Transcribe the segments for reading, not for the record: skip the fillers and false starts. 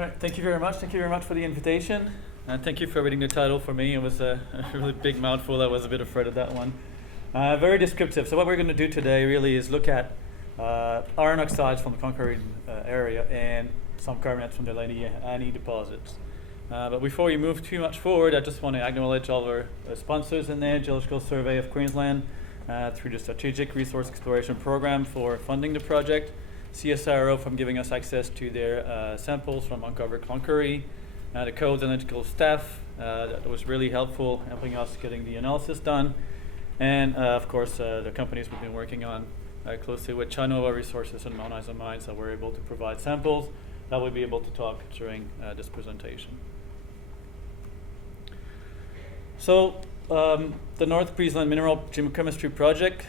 All right, thank you very much. Thank you very much for the invitation. And thank you for reading the title for me. It was a really big mouthful. I was a bit afraid of that one. Very descriptive. So what we're going to do today really is look at iron oxides from the Cloncurry area and some carbonates from the Lady Annie deposits. But before we move too much forward, I just want to acknowledge all our sponsors in there, Geological Survey of Queensland, through the Strategic Resource Exploration Program for funding the project, CSIRO from giving us access to their samples from uncovered Cloncurry, the Codes Analytical staff that was really helpful helping us getting the analysis done, and of course the companies we've been working on closely with Chinova Resources and Mount Isa Mines that were able to provide samples that we'll be able to talk during this presentation. So the North Queensland Mineral Geochemistry project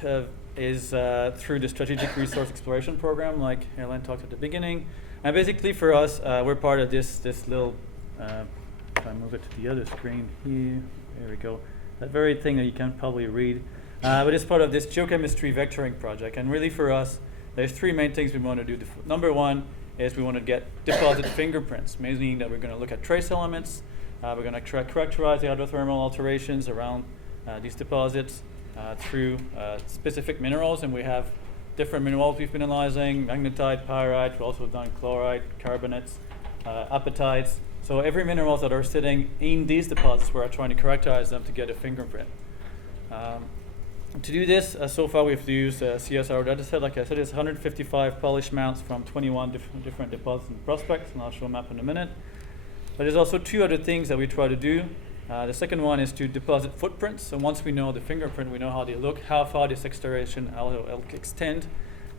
is through the Strategic Resource Exploration Program, like Airline talked at the beginning. And basically for us, we're part of this little, if I move it to the other screen here, there we go, that very thing that you can't probably read. But it's part of this geochemistry vectoring project. And really for us, there's three main things we want to do. Number one is we want to get deposit fingerprints, meaning that we're going to look at trace elements. We're going to characterize the hydrothermal alterations around these deposits through specific minerals, and we have different minerals we've been analyzing: magnetite, pyrite. We've also done chlorite, carbonates, apatites. So every minerals that are sitting in these deposits, we're trying to characterize them to get a fingerprint. To do this, so far we've used CSIRO dataset. Like I said, it's 155 polished mounts from 21 different deposits and prospects, and I'll show a map in a minute. But there's also two other things that we try to do. The second one is to deposit footprints. So once we know the fingerprint, we know how they look, how far this extension will extend,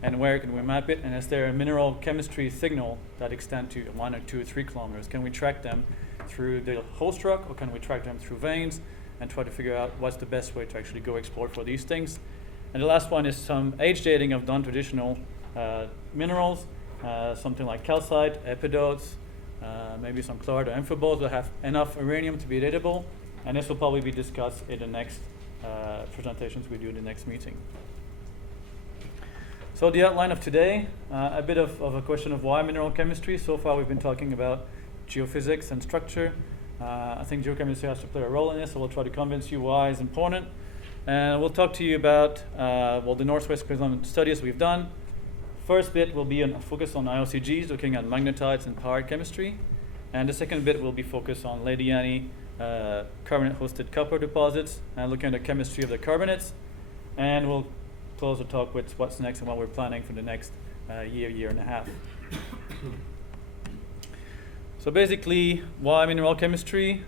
and where can we map it, and is there a mineral chemistry signal that extend to 1 or 2 or 3 kilometers? Can we track them through the host rock, or can we track them through veins, and try to figure out what's the best way to actually go explore for these things? And the last one is some age dating of non-traditional minerals, something like calcite, epidotes, maybe some chloride or amphiboles that have enough uranium to be datable, and this will probably be discussed in the next presentations we do in the next meeting. So the outline of today, a bit of a question of why mineral chemistry. So far we've been talking about geophysics and structure. I think geochemistry has to play a role in this, so we'll try to convince you why it's important. And we'll talk to you about the Northwest Queensland studies we've done. First bit will be a focus on IOCGs, looking at magnetites and pyrite chemistry. And the second bit will be focused on Lady Annie carbonate-hosted copper deposits and looking at the chemistry of the carbonates. And we'll close the talk with what's next and what we're planning for the next year and a half. So basically, why mineral chemistry?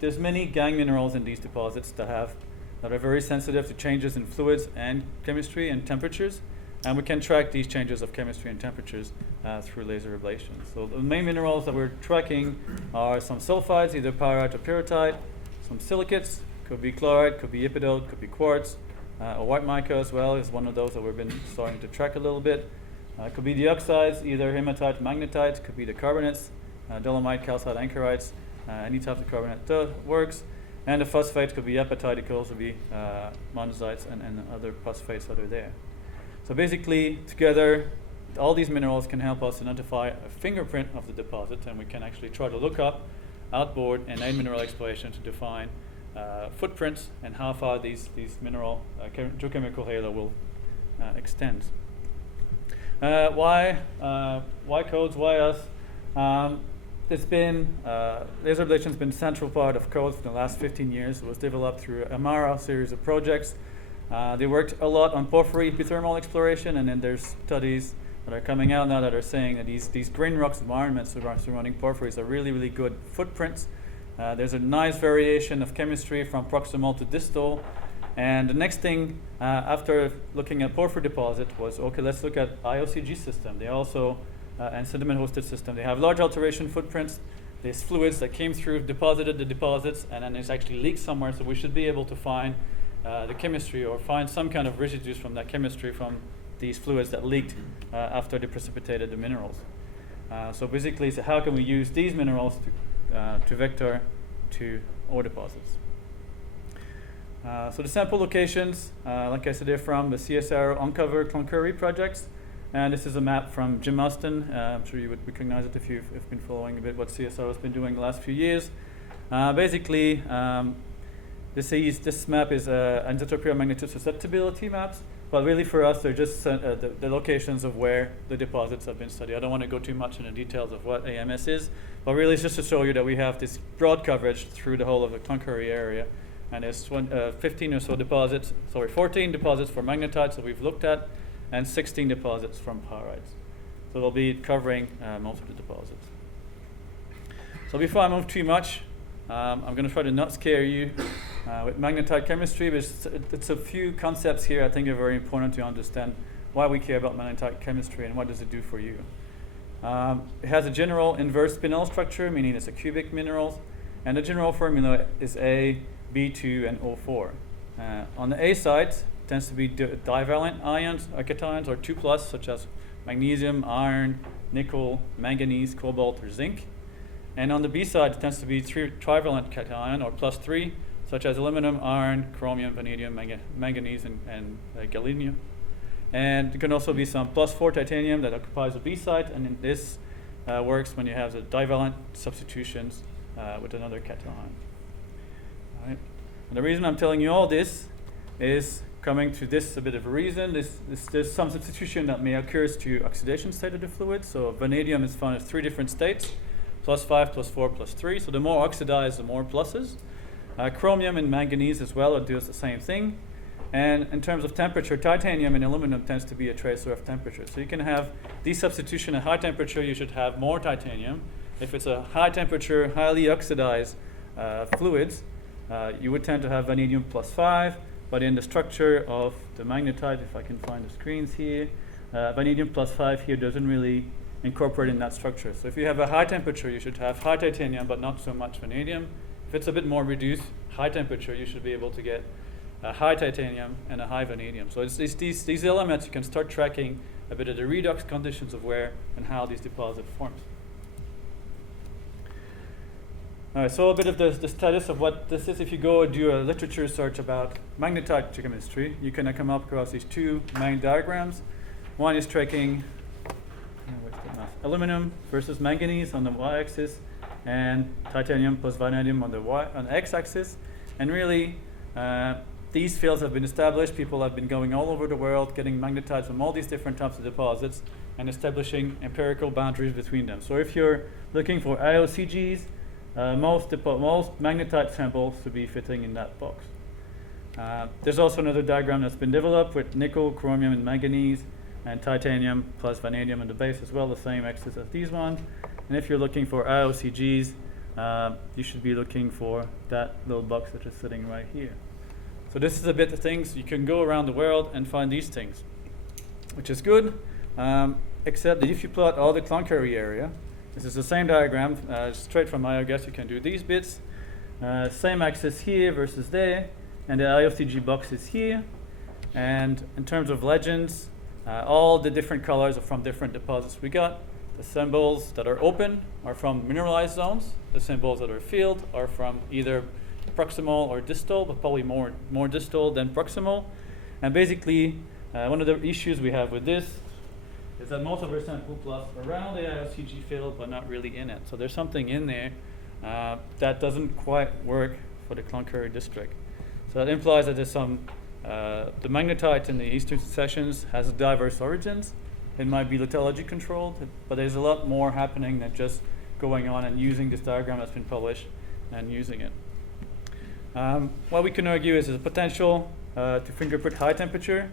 There's many gangue minerals in these deposits that are very sensitive to changes in fluids and chemistry and temperatures. And we can track these changes of chemistry and temperatures through laser ablation. So the main minerals that we're tracking are some sulfides, either pyrite or pyrite, some silicates, could be chloride, could be epidote, could be quartz, or white mica as well is one of those that we've been starting to track a little bit. Could be the oxides, either hematite, magnetite, could be the carbonates, dolomite, calcite, anchorites, any type of carbonate that works. And the phosphates could be apatite, it could also be monazite and other phosphates that are there. So basically, together, all these minerals can help us identify a fingerprint of the deposit, and we can actually try to look up outboard and aid mineral exploration to define footprints and how far these mineral geochemical halo will extend. Why codes? Why us? It's been laser ablation has been a central part of codes for the last 15 years. It was developed through Amara series of projects. They worked a lot on porphyry epithermal exploration, and then there's studies that are coming out now that are saying that these green rocks environments surrounding porphyries are really, really good footprints. There's a nice variation of chemistry from proximal to distal. And the next thing after looking at porphyry deposit was, okay, let's look at IOCG system. They also, and sediment-hosted system, they have large alteration footprints. There's fluids that came through, deposited the deposits, and then there's actually leaks somewhere, so we should be able to find the chemistry or find some kind of residues from that chemistry from these fluids that leaked after they precipitated the minerals. So basically, how can we use these minerals to vector to ore deposits? So the sample locations, like I said, they're from the CSIRO uncovered Cloncurry projects. And this is a map from Jim Austin. I'm sure you would recognize it if you've been following a bit what CSR has been doing the last few years. Basically, this map is anisotropy magnetic susceptibility maps, but really for us they're just the locations of where the deposits have been studied. I don't want to go too much into the details of what AMS is, but really it's just to show you that we have this broad coverage through the whole of the Cloncurry area, and there's 15 or so deposits, 14 deposits for magnetites that we've looked at, and 16 deposits from pyrites. So they'll be covering most of the deposits. So before I move too much, I'm going to try to not scare you with magnetite chemistry, but it's a few concepts here I think are very important to understand why we care about magnetite chemistry and what does it do for you. It has a general inverse spinel structure, meaning it's a cubic mineral, and the general formula is A, B2, and O4. On the A side, tends to be divalent ions or cations or 2+, such as magnesium, iron, nickel, manganese, cobalt, or zinc. And on the B side, it tends to be trivalent cation or +3, such as aluminum, iron, chromium, vanadium, manganese, and gallium. And there can also be some +4 titanium that occupies the B side, and then this works when you have the divalent substitutions with another cation. All right. And the reason I'm telling you all this is coming to this a bit of a reason. There's some substitution that may occur to oxidation state of the fluid. So vanadium is found at 3 different states, +5, +4, +3. So the more oxidized, the more pluses. Chromium and manganese as well do the same thing. And in terms of temperature, titanium and aluminum tends to be a tracer of temperature. So you can have desubstitution at high temperature, you should have more titanium. If it's a high temperature, highly oxidized fluids, you would tend to have vanadium +5. But in the structure of the magnetite, if I can find the screens here, vanadium +5 here doesn't really incorporate in that structure. So if you have a high temperature, you should have high titanium, but not so much vanadium. If it's a bit more reduced, high temperature, you should be able to get a high titanium and a high vanadium. So it's these elements, you can start tracking a bit of the redox conditions of where and how these deposits form. All right, so a bit of the status of what this is. If you go do a literature search about magnetite chemistry, you can come up across these two main diagrams. One is tracking aluminum versus manganese on the y-axis, and titanium plus vanadium on the x-axis. And really, these fields have been established. People have been going all over the world, getting magnetites from all these different types of deposits, and establishing empirical boundaries between them. So if you're looking for IOCGs, most magnetite samples to be fitting in that box. There's also another diagram that's been developed with nickel, chromium, and manganese, and titanium plus vanadium in the base as well, the same axis as these ones. And if you're looking for IOCGs, you should be looking for that little box that is sitting right here. So this is a bit of things. You can go around the world and find these things, which is good, except that if you plot all the Cloncurry area, this is the same diagram, straight from IOGS, you can do these bits. Same axis here versus there, and the IOCG box is here. And in terms of legends, all the different colors are from different deposits we got. The symbols that are open are from mineralized zones. The symbols that are filled are from either proximal or distal, but probably more distal than proximal. And basically, one of the issues we have with this is that most of our sample plots around the IOCG field, but not really in it. So there's something in there that doesn't quite work for the Cloncurry district. So that implies that there's some, the magnetite in the eastern sections has diverse origins. It might be lithology controlled, but there's a lot more happening than just going on and using this diagram that's been published and using it. What we can argue is there's a potential to fingerprint high temperature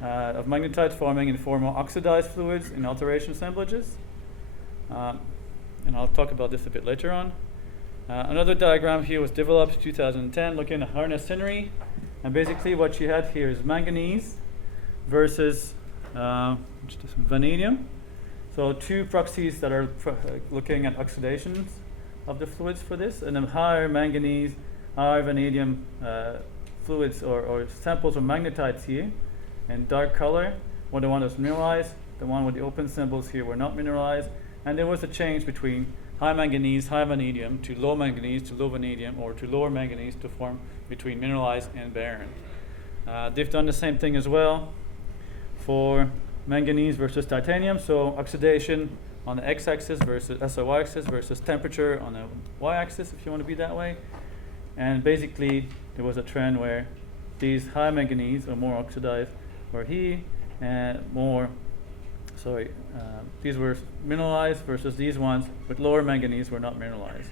of magnetite forming in formal oxidized fluids in alteration assemblages. And I'll talk about this a bit later on. Another diagram here was developed in 2010 looking at harness scenery. And basically what you had here is manganese versus vanadium. So two proxies that are looking at oxidations of the fluids for this. And then higher manganese, higher vanadium fluids or samples of magnetites here in dark color. The one that's mineralized, the one with the open symbols here were not mineralized. And there was a change between high manganese, high vanadium, to low manganese, to low vanadium, or to lower manganese to form between mineralized and barren. They've done the same thing as well for manganese versus titanium, so oxidation on the x-axis versus y-axis versus temperature on the y-axis, if you want to be that way. And basically, there was a trend where these high manganese or more oxidized were here, and these were mineralized versus these ones with lower manganese were not mineralized.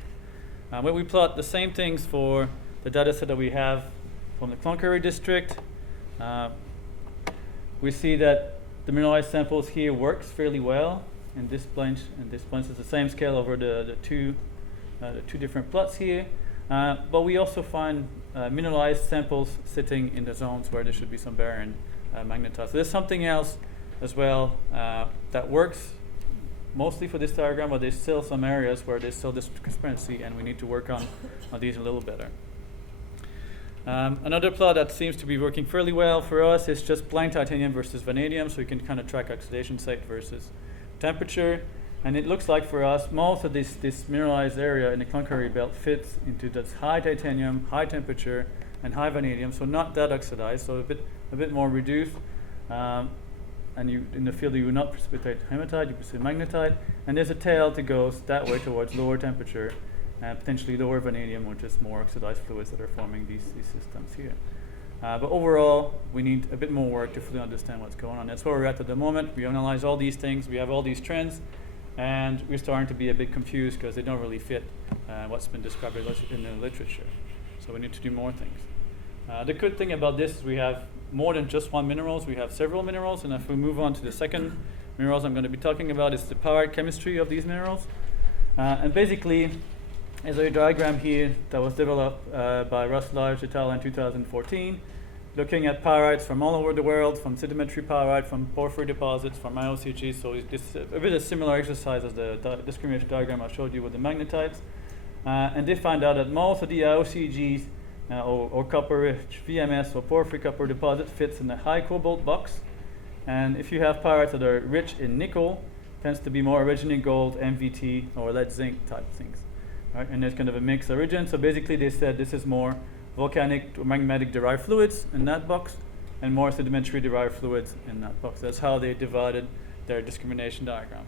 When we plot the same things for the data set that we have from the Cloncurry district, we see that the mineralized samples here works fairly well in this bunch, and this bunch is the same scale over the two different plots here. But we also find mineralized samples sitting in the zones where there should be some barren magnetite. So there's something else as well that works mostly for this diagram, but there's still some areas where there's still discrepancy, and we need to work on these a little better. Another plot that seems to be working fairly well for us is just blank titanium versus vanadium, so you can kind of track oxidation state versus temperature. And it looks like for us, most of this mineralized area in the Cloncurry belt fits into this high titanium, high temperature, and high vanadium, so not that oxidized, so a bit more reduced. And in the field you will not precipitate hematite, you precipitate magnetite, and there's a tail that goes that way towards lower temperature and potentially lower vanadium, which is more oxidized fluids that are forming these systems here. But overall, we need a bit more work to fully understand what's going on. That's where we're at the moment. We analyze all these things, we have all these trends, and we're starting to be a bit confused because they don't really fit what's been described in the literature. So we need to do more things. The good thing about this is we have more than just one minerals, we have several minerals, and if we move on to the second minerals I'm going to be talking about, is the pyrite chemistry of these minerals. And basically, there's a diagram here that was developed by Russ Lodge et al. In 2014, looking at pyrites from all over the world, from sedimentary pyrite, from porphyry deposits, from IOCG. So it's a bit of a similar exercise as the discrimination diagram I showed you with the magnetites. And they found out that most of the IOCGs or copper-rich VMS or porphyry copper deposit fits in the high cobalt box. And if you have pyrites that are rich in nickel, tends to be more rich in gold, MVT, or lead zinc type things. Right? And there's kind of a mixed origin. So basically they said this is more volcanic or magmatic derived fluids in that box and more sedimentary derived fluids in that box. That's how they divided their discrimination diagram.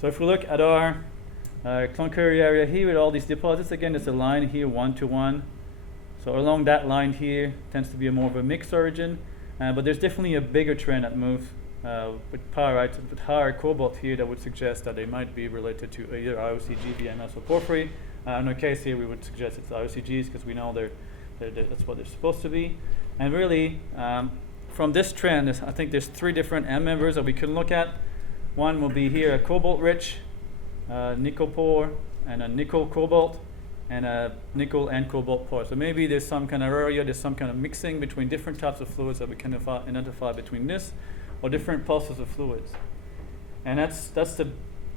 So if we look at our Cloncurry area here with all these deposits, again, there's a line here 1 to 1. So along that line here tends to be more of a mixed origin, but there's definitely a bigger trend that moves with pyrites with higher cobalt here that would suggest that they might be related to either IOCG, VMS, or porphyry. In our case here, we would suggest it's IOCGs because we know that's what they're supposed to be. And really, from this trend, I think there's 3 different M members that we can look at. One will be here a cobalt-rich nickel pore and a nickel cobalt, and a nickel and cobalt pore. So maybe there's some kind of area, there's some kind of mixing between different types of fluids that we can identify between this, or different pulses of fluids. And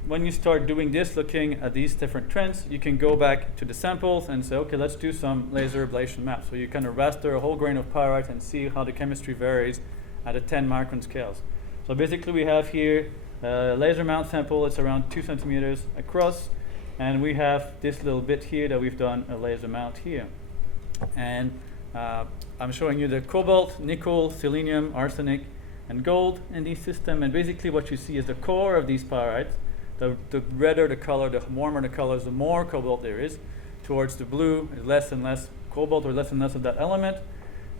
when you start doing this, looking at these different trends, you can go back to the samples and say, okay, let's do some laser ablation maps. So you kind of raster a whole grain of pyrite and see how the chemistry varies at a 10 micron scales. So basically we have here a laser mount sample, it's around 2 centimeters across, and we have this little bit here that we've done a laser mount here. And I'm showing you the cobalt, nickel, selenium, arsenic, and gold in these systems. And basically what you see is the core of these pyrites. The redder the color, the warmer the colors, the more cobalt there is. Towards the blue is less and less cobalt, or less and less of that element.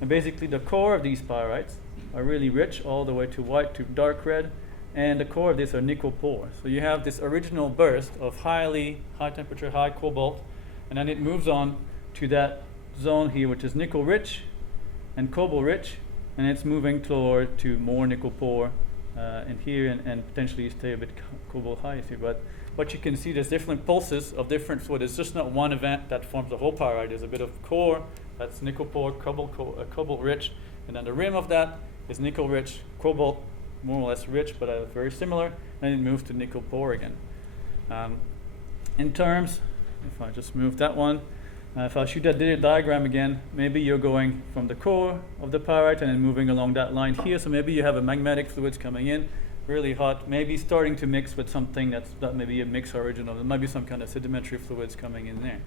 And basically the core of these pyrites are really rich, all the way to white to dark red. And the core of this are nickel poor. So you have this original burst of high temperature, high cobalt, and then it moves on to that zone here, which is nickel rich and cobalt rich, and it's moving toward to more nickel poor in here, and potentially stay a bit cobalt high here. But what you can see, there's different pulses of different fluid. It's just not one event that forms the whole pyrite. There's a bit of core that's nickel poor, cobalt rich, and then the rim of that is nickel rich, cobalt more or less rich, but very similar, and it moves to nickel poor again. In terms, if I just move that one, if I shoot that diagram again, maybe you're going from the core of the pyrite and then moving along that line here. So maybe you have a magmatic fluids coming in, really hot, maybe starting to mix with something that may be a mixed origin, or there might be some kind of sedimentary fluids coming in there.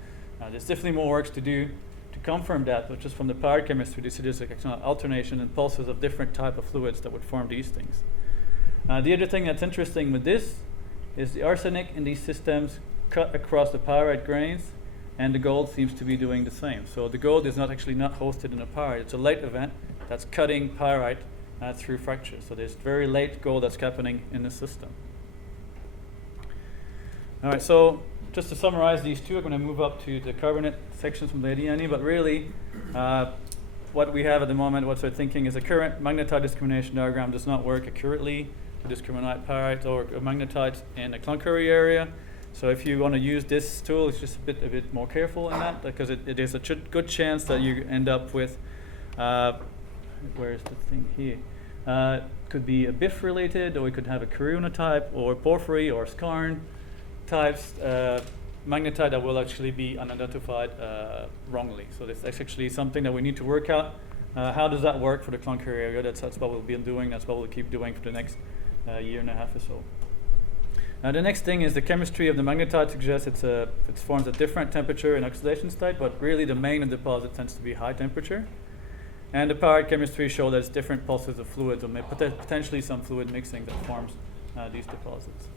There's definitely more work to do to confirm that, but just from the pyrite chemistry, this is like alternation and pulses of different type of fluids that would form these things. The other thing that's interesting with this is the arsenic in these systems cut across the pyrite grains, and the gold seems to be doing the same. So the gold is not actually not hosted in a pyrite. It's a late event that's cutting pyrite through fractures. So there's very late gold that's happening in the system. All right, so just to summarize these two, I'm going to move up to the carbonate sections from Lady Annie, but really what we have at the moment, what we're thinking is a current magnetite discrimination diagram does not work accurately to discriminate pyrite or magnetite in the Cloncurry area. So if you want to use this tool, it's just a bit more careful in that, because it is a good chance that you end up with, where is the thing here? Could be a BIF related, or we could have a Cariuna type, or porphyry, or skarn types, magnetite that will actually be unidentified wrongly. So that's actually something that we need to work out. How does that work for the Cloncurry area? That's what we'll be doing. That's what we'll keep doing for the next year and a half or so. The next thing is the chemistry of the magnetite suggests it forms at different temperature and oxidation state, but really the main of the deposit tends to be high temperature. And the pyrite chemistry show that it's different pulses of fluids, or potentially some fluid mixing that forms these deposits.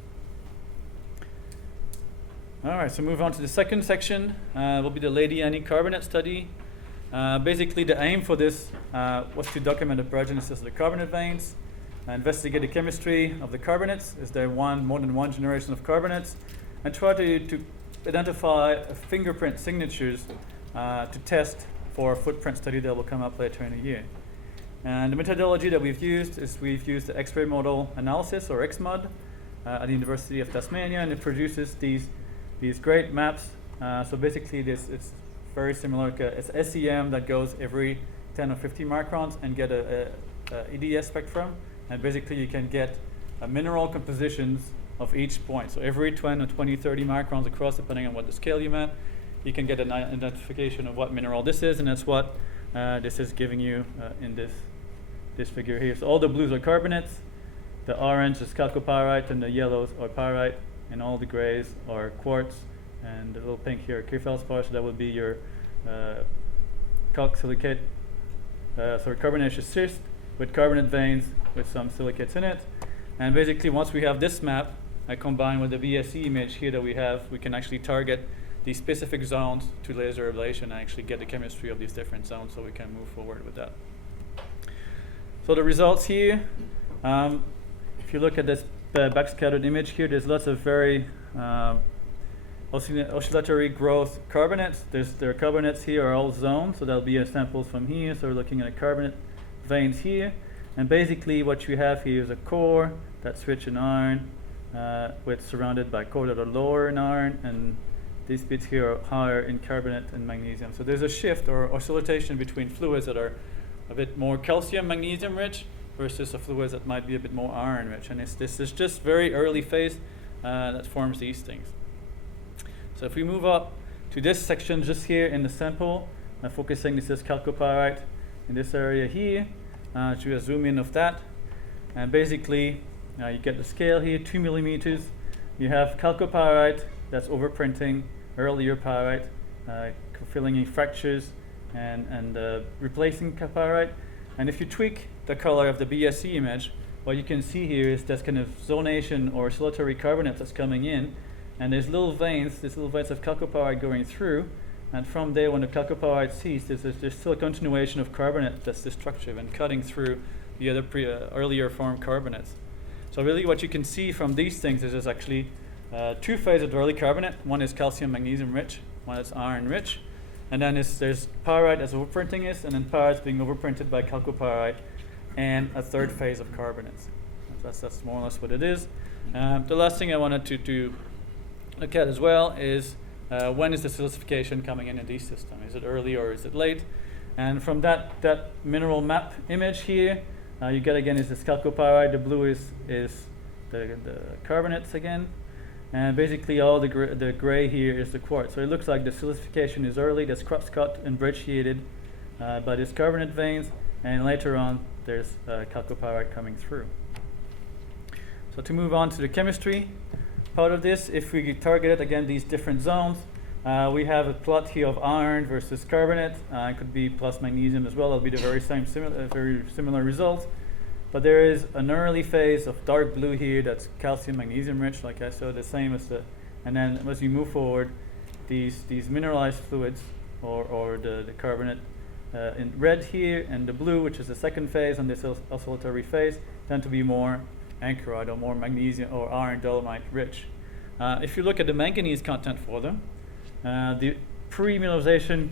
All right, so move on to the second section. Will be the Lady Annie carbonate study. Basically, the aim for this was to document the paragenesis of the carbonate veins, investigate the chemistry of the carbonates. Is there more than one generation of carbonates? And try to identify fingerprint signatures to test for a footprint study that will come up later in the year. And the methodology that we've used is we've used the X-ray model analysis, or XMOD, at the University of Tasmania, and it produces these great maps. So basically it's very similar. It's SEM that goes every 10 or 50 microns and get a EDS spectrum. And basically you can get mineral compositions of each point. So every 20 or 20, 30 microns across, depending on what the scale you meant, you can get an identification of what mineral this is, and that's what this is giving you in this figure here. So all the blues are carbonates, the orange is chalcopyrite, and the yellows are pyrite, and all the grays are quartz, and the little pink here are K-feldspar, so that would be your calc-silicate, carbonaceous schist with carbonate veins with some silicates in it. And basically once we have this map, combined with the BSE image here that we have, we can actually target these specific zones to laser ablation and actually get the chemistry of these different zones, so we can move forward with that. So the results here, if you look at this backscattered image here, there's lots of very oscillatory growth carbonates. Their carbonates here are all zoned, so there'll be samples from here. So we're looking at carbonate veins here, and basically what you have here is a core that's rich in iron, with surrounded by core that are lower in iron, and these bits here are higher in carbonate and magnesium. So there's a shift or oscillation between fluids that are a bit more calcium, magnesium rich versus a fluids that might be a bit more iron rich. And this is just very early phase that forms these things. So if we move up to this section just here in the sample, focusing, this is chalcopyrite in this area here, to a zoom in of that. And basically you get the scale here, 2 millimeters. You have chalcopyrite that's overprinting earlier pyrite, filling in fractures and replacing pyrite. And if you tweak the color of the BSE image, what you can see here is this kind of zonation or oscillatory carbonate that's coming in, and there's little veins of chalcopyrite going through, and from there, when the chalcopyrite ceases, there's still a continuation of carbonate that's destructive and cutting through the other earlier formed carbonates. So really what you can see from these things is there's actually two phases of early carbonate. One is calcium magnesium rich, one is iron rich, and then there's pyrite as overprinting is, and then pyrite's being overprinted by chalcopyrite, and a third phase of carbonates. That's more or less what it is. The last thing I wanted to look at as well is when is the silicification coming in these systems? Is it early or is it late? And from that mineral map image here, you get again is this chalcopyrite. The blue is the carbonates again. And basically all the gray here is the quartz. So it looks like the silicification is early, that's cross-cut and brecciated by these carbonate veins, and later on there's chalcopyrite coming through. So to move on to the chemistry part of this, if we target again these different zones, we have a plot here of iron versus carbonate. It could be plus magnesium as well. It'll be the very similar results. But there is an early phase of dark blue here that's calcium magnesium rich, like I said, the same as the, and then as you move forward, these mineralized fluids or the carbonate in red here and the blue, which is the second phase on this oscillatory phase, tend to be more anchorite or more magnesium or iron dolomite rich. If you look at the manganese content for them, the pre-mineralization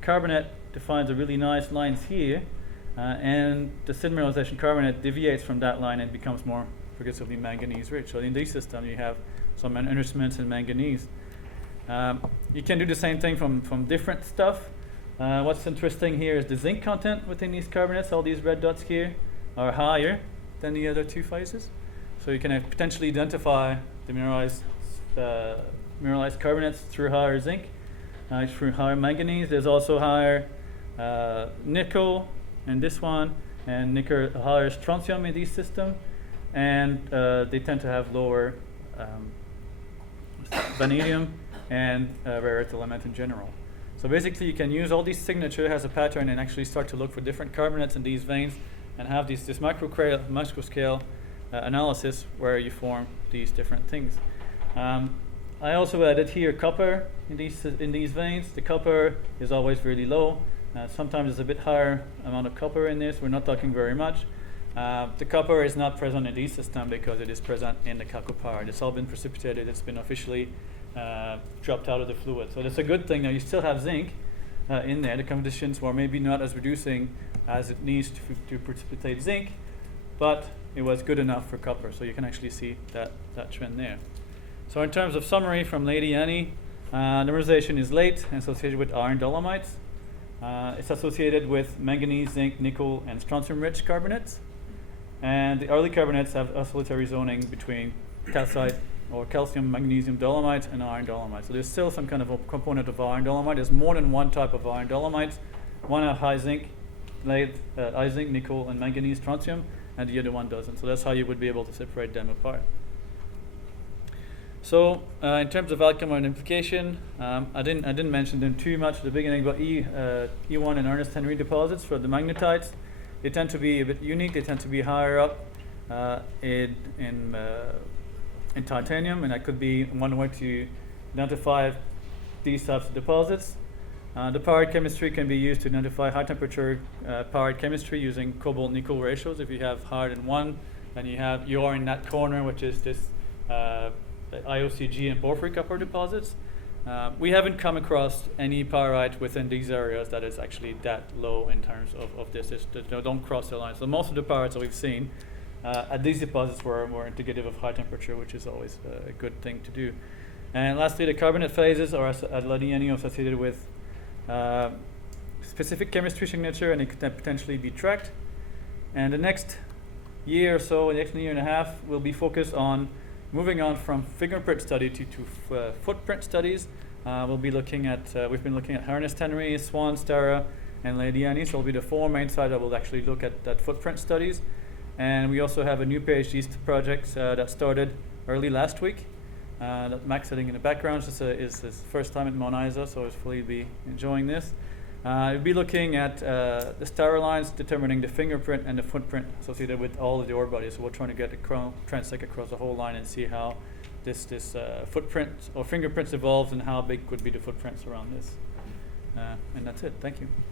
carbonate defines a really nice lines here, and the synth-mineralization carbonate deviates from that line and becomes more progressively manganese rich. So in this system you have some enrichments in manganese. You can do the same thing from different stuff. What's interesting here is the zinc content within these carbonates. All these red dots here are higher than the other two phases. So you can potentially identify the mineralized carbonates through higher zinc, through higher manganese. There's also higher nickel in this one, and nickel higher strontium in this system, and they tend to have lower vanadium and rare earth element in general. So basically you can use all these signatures as a pattern and actually start to look for different carbonates in these veins and have this micro scale analysis where you form these different things. I also added here copper in these veins. The copper is always really low. Sometimes there's a bit higher amount of copper in this. We're not talking very much. The copper is not present in this system because it is present in the chalcopyrite. It's all been precipitated. It's been officially dropped out of the fluid. So that's a good thing. Now you still have zinc in there. The conditions were maybe not as reducing as it needs to precipitate zinc, but it was good enough for copper. So you can actually see that trend there. So in terms of summary from Lady Annie, the mineralization is late and associated with iron dolomites. It's associated with manganese, zinc, nickel, and strontium-rich carbonates. And the early carbonates have oscillatory zoning between calcite or calcium, magnesium dolomites and iron dolomites. So there's still some kind of a component of iron dolomite. There's more than one type of iron dolomites. One have high zinc, nickel, and manganese strontium, and the other one doesn't. So that's how you would be able to separate them apart. So in terms of outcome and implication, I didn't mention them too much at the beginning, but E1 and Ernest Henry deposits for the magnetites, they tend to be a bit unique. They tend to be higher up in titanium, and that could be one way to identify these types of deposits. The pyrite chemistry can be used to identify high temperature pyrite chemistry using cobalt-nickel ratios. If you have higher than 1, then you are in that corner, which is this IOCG and porphyry copper deposits. We haven't come across any pyrite within these areas that is actually that low in terms of this. They don't cross the line. So most of the pyrites that we've seen at these deposits were more indicative of high temperature, which is always a good thing to do. And lastly, the carbonate phases are associated with specific chemistry signature, and it could potentially be tracked. And the next year or so, the next year and a half, will be focused on moving on from fingerprint study to footprint studies. We'll be looking at, we've been looking at Ernest Henry, Swan, Stara, and Lady Annie. So it'll be the 4 main sites that will actually look at footprint studies. And we also have a new PhD project that started early last week. That Max sitting in the background is his first time at Mount Isa, so hopefully he'll be enjoying this. We'll be looking at the Stara lines, determining the fingerprint and the footprint associated with all of the ore bodies. So we're trying to get the transect across the whole line and see how this footprint or fingerprints evolves and how big could be the footprints around this. And that's it. Thank you.